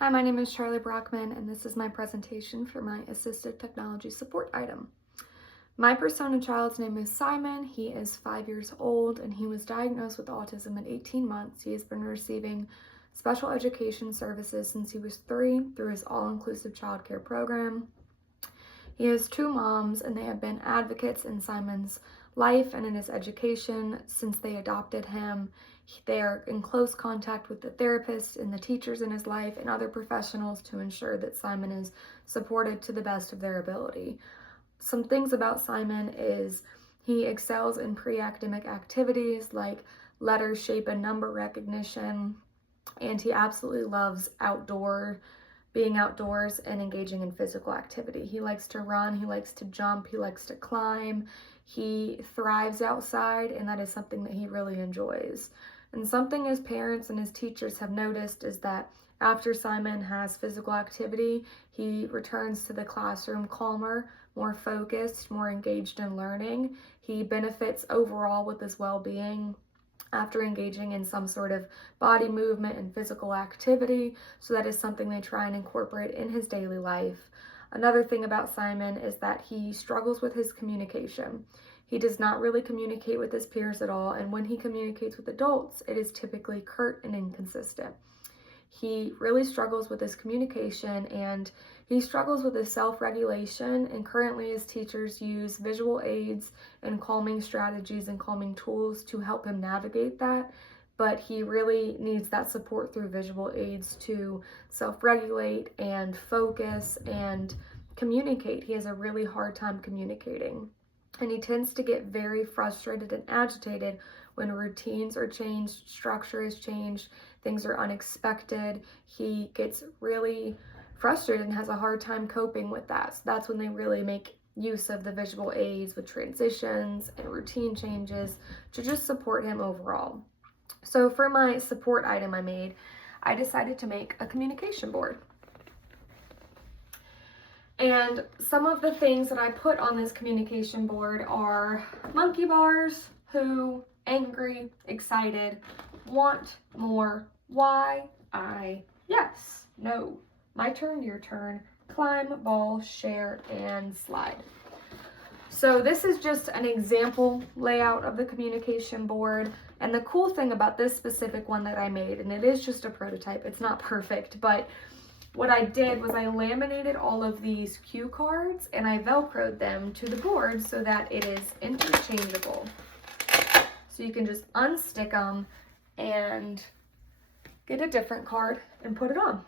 Hi, my name is Charlie Brockman, and this is my presentation for my assistive technology support item. My persona child's name is Simon. He is 5 years old, and he was diagnosed with autism at 18 months. He has been receiving special education services since he was 3 through his all-inclusive child care program. He has 2 moms, and they have been advocates in Simon's life and in his education since they adopted him. They are in close contact with the therapists and the teachers in his life and other professionals to ensure that Simon is supported to the best of their ability. Some things about Simon is he excels in pre-academic activities like letter, shape, and number recognition, and he absolutely loves being outdoors and engaging in physical activity. He likes to run, he likes to jump, he likes to climb. He thrives outside, and that is something that he really enjoys. And something his parents and his teachers have noticed is that after Simon has physical activity, he returns to the classroom calmer, more focused, more engaged in learning. He benefits overall with his well-being after engaging in some sort of body movement and physical activity, so that is something they try and incorporate in his daily life. Another thing about Simon is that he struggles with his communication. He does not really communicate with his peers at all, and when he communicates with adults, it is typically curt and inconsistent. He really struggles with his communication, and he struggles with his self-regulation, and currently his teachers use visual aids and calming strategies and calming tools to help him navigate that, but he really needs that support through visual aids to self-regulate and focus and communicate. He has a really hard time communicating, and he tends to get very frustrated and agitated when routines are changed, structure is changed, things are unexpected. He gets really frustrated and has a hard time coping with that. So that's when they really make use of the visual aids with transitions and routine changes to just support him overall. So for my support item I decided to make a communication board. And some of the things that I put on this communication board are monkey bars, who, angry, excited, want, more, why, I, yes, no, my turn, your turn, climb, ball, share, and slide. So this is just an example layout of the communication board. And the cool thing about this specific one that I made, and it is just a prototype, it's not perfect, but what I did was I laminated all of these cue cards and I Velcroed them to the board so that it is interchangeable. So you can just unstick them and get a different card and put it on.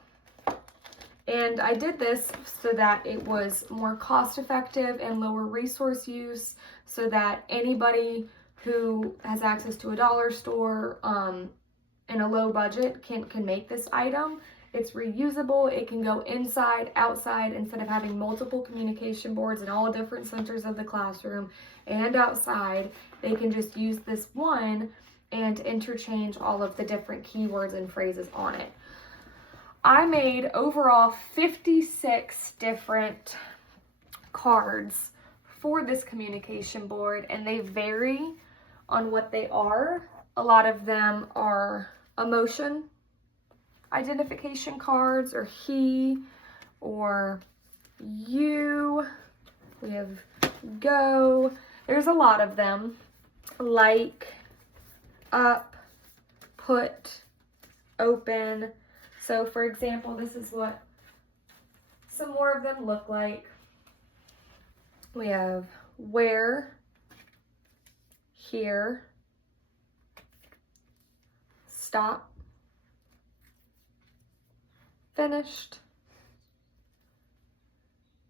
And I did this so that it was more cost effective and lower resource use, so that anybody who has access to a dollar store in a low budget can make this item. It's reusable, it can go inside, outside, instead of having multiple communication boards in all different centers of the classroom and outside. They can just use this one and interchange all of the different keywords and phrases on it. I made overall 56 different cards for this communication board, and they vary on what they are. A lot of them are emotion identification cards, or he, or you. We have go. There's a lot of them. Like, up, put, open. So for example, this is what some more of them look like. We have where, here, stop, finished,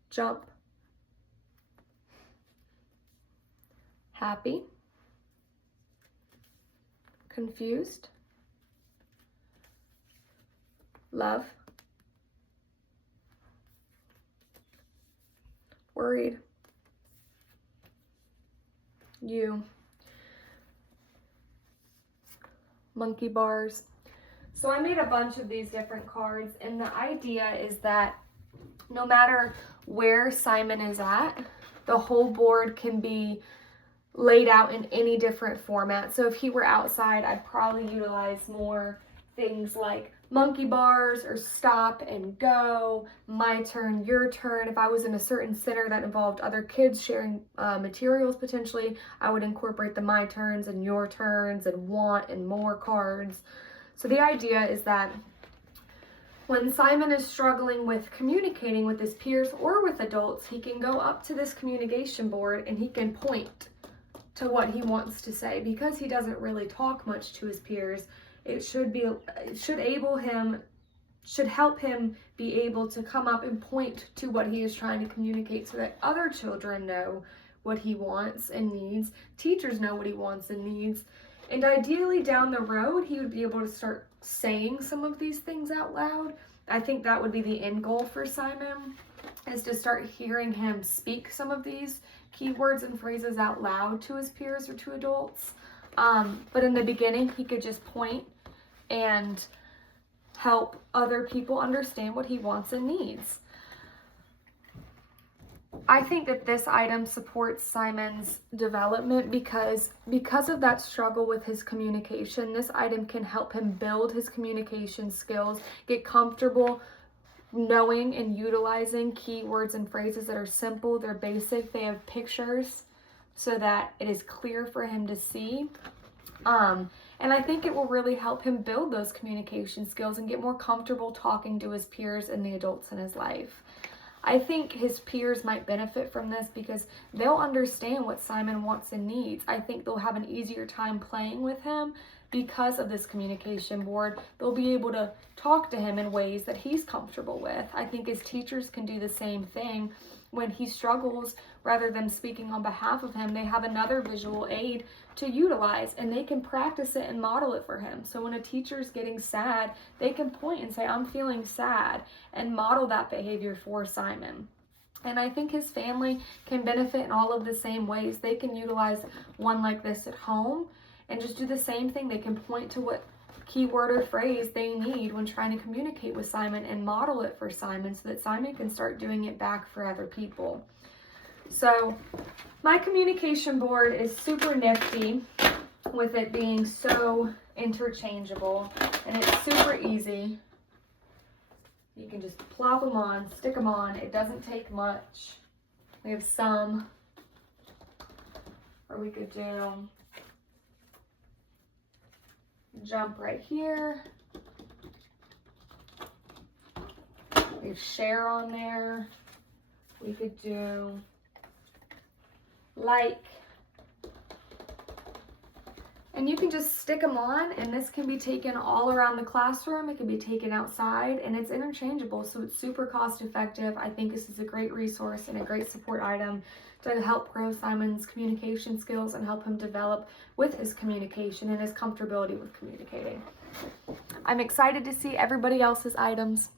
jump, happy, confused, love, worried, you, monkey bars. So I made a bunch of these different cards, and the idea is that no matter where Simon is at, the whole board can be laid out in any different format. So if he were outside, I'd probably utilize more things like monkey bars or stop and go, my turn, your turn. If I was in a certain center that involved other kids sharing materials potentially, I would incorporate the my turns and your turns and want and more cards. So the idea is that when Simon is struggling with communicating with his peers or with adults, he can go up to this communication board and he can point to what he wants to say. Because he doesn't really talk much to his peers, it should help him be able to come up and point to what he is trying to communicate so that other children know what he wants and needs. Teachers know what he wants and needs. And ideally down the road, he would be able to start saying some of these things out loud. I think that would be the end goal for Simon, is to start hearing him speak some of these keywords and phrases out loud to his peers or to adults. But in the beginning, he could just point and help other people understand what he wants and needs. I think that this item supports Simon's development because of that struggle with his communication. This item can help him build his communication skills, get comfortable knowing and utilizing keywords and phrases that are simple, they're basic, they have pictures so that it is clear for him to see. And I think it will really help him build those communication skills and get more comfortable talking to his peers and the adults in his life. I think his peers might benefit from this because they'll understand what Simon wants and needs. I think they'll have an easier time playing with him because of this communication board. They'll be able to talk to him in ways that he's comfortable with. I think his teachers can do the same thing. When he struggles, rather than speaking on behalf of him, they have another visual aid to utilize, and they can practice it and model it for him. So when a teacher's getting sad, they can point and say, I'm feeling sad, and model that behavior for Simon. And I think his family can benefit in all of the same ways. They can utilize one like this at home and just do the same thing. They can point to what keyword or phrase they need when trying to communicate with Simon and model it for Simon so that Simon can start doing it back for other people. So my communication board is super nifty with it being so interchangeable, and it's super easy. You can just plop them on, stick them on. It doesn't take much. We have some, or we could do jump right here. We have share on there. We could do like. And you can just stick them on, and this can be taken all around the classroom. It can be taken outside, and it's interchangeable, so it's super cost effective. I think this is a great resource and a great support item to help grow Simon's communication skills and help him develop with his communication and his comfortability with communicating. I'm excited to see everybody else's items.